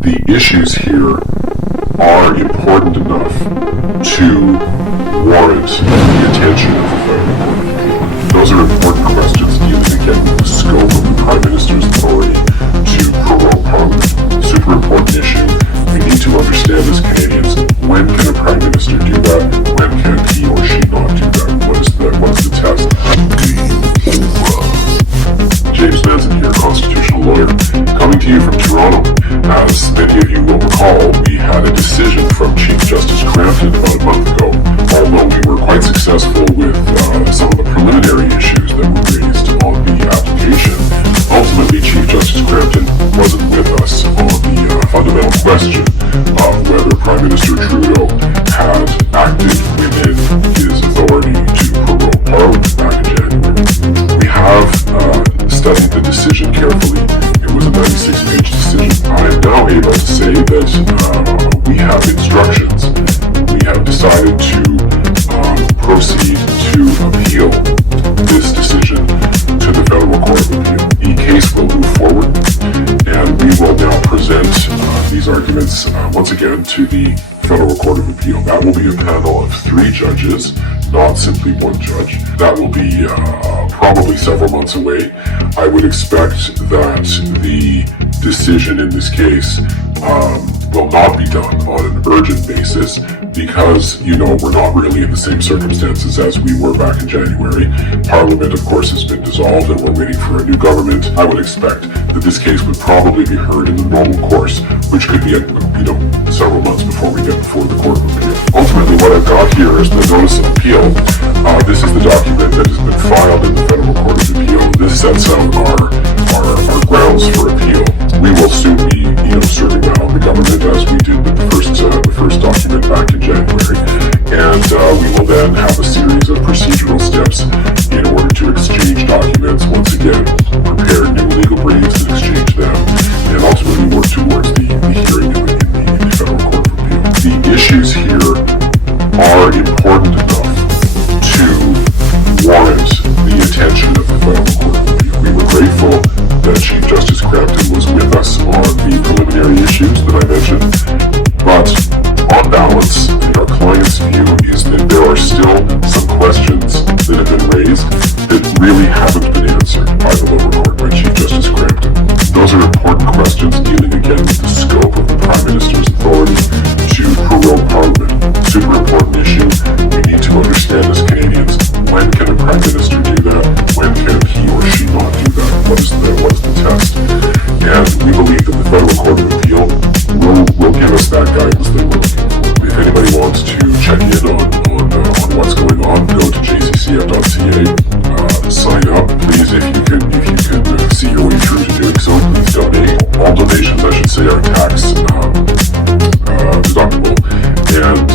The issues here are important enough to warrant the attention of the Federal Court of Appeal. Those are important questions dealing again with the scope of the Prime Minister's authority to prorogue Parliament. Super important issue. We need to understand as Canadians, when can a Prime Minister do that? When can he or she not do that? What is the test? James Manson here, constitutional lawyer, coming to you from Toronto. As many of you will recall, we had a decision from Chief Justice Crampton about a month ago. Although we were quite successful with some of the preliminary issues that were raised on the application, ultimately Chief Justice Crampton wasn't with us on the fundamental question of whether Prime Minister Trudeau had acted within his authority to prorogue Parliament back in January. We have studied the decision carefully. It was a 96-page decision. I am now able to say that we have instructions. We have decided to proceed to appeal this decision to the Federal Court of Appeal. The case will move forward, and we will now present these arguments once again to the Federal Court of Appeal. That will be a panel of 3 judges, not simply 1 judge. That will be probably several months away. I would expect that the decision in this case will not be done on an urgent basis because, we're not really in the same circumstances as we were back in January. Parliament, of course, has been dissolved and we're waiting for a new government. I would expect that this case would probably be heard in the normal course, which could be, several months before we get before the Court of Appeal. Ultimately, what I've got here is the Notice of Appeal. This is the document that has been filed in the Federal Court of Appeal. This sets out our grounds for appeal. We will soon be, serving that on the government as we did with the first document back in January. And we will then have a series of procedural steps in order to exchange documents, once again, prepare new legal briefs and exchange them, and ultimately work towards the hearing in the Federal Court of Appeal. The issues here are important enough to warrant the attention of the Federal Court of Appeal. We were grateful that Chief Justice Crampton was with us on the preliminary issues that I mentioned, but on balance, our client's view is that there are still some questions that have been raised that really haven't been answered by the lower court, by Chief Justice Crampton. Those are important questions dealing again with the scope of the Prime Minister's authority to prorogue Parliament. Super important issue. We need to understand as Canadians, when can a Prime Minister do that? When can he or she not do that? What is the test? And we believe that the Federal Court of Appeal will give us that guidance that we're looking for. If anybody wants to check in on what's going on, go to jccf.ca, sign up. Please, if you can see your way through to doing so, please donate. All donations, I should say, are tax deductible, and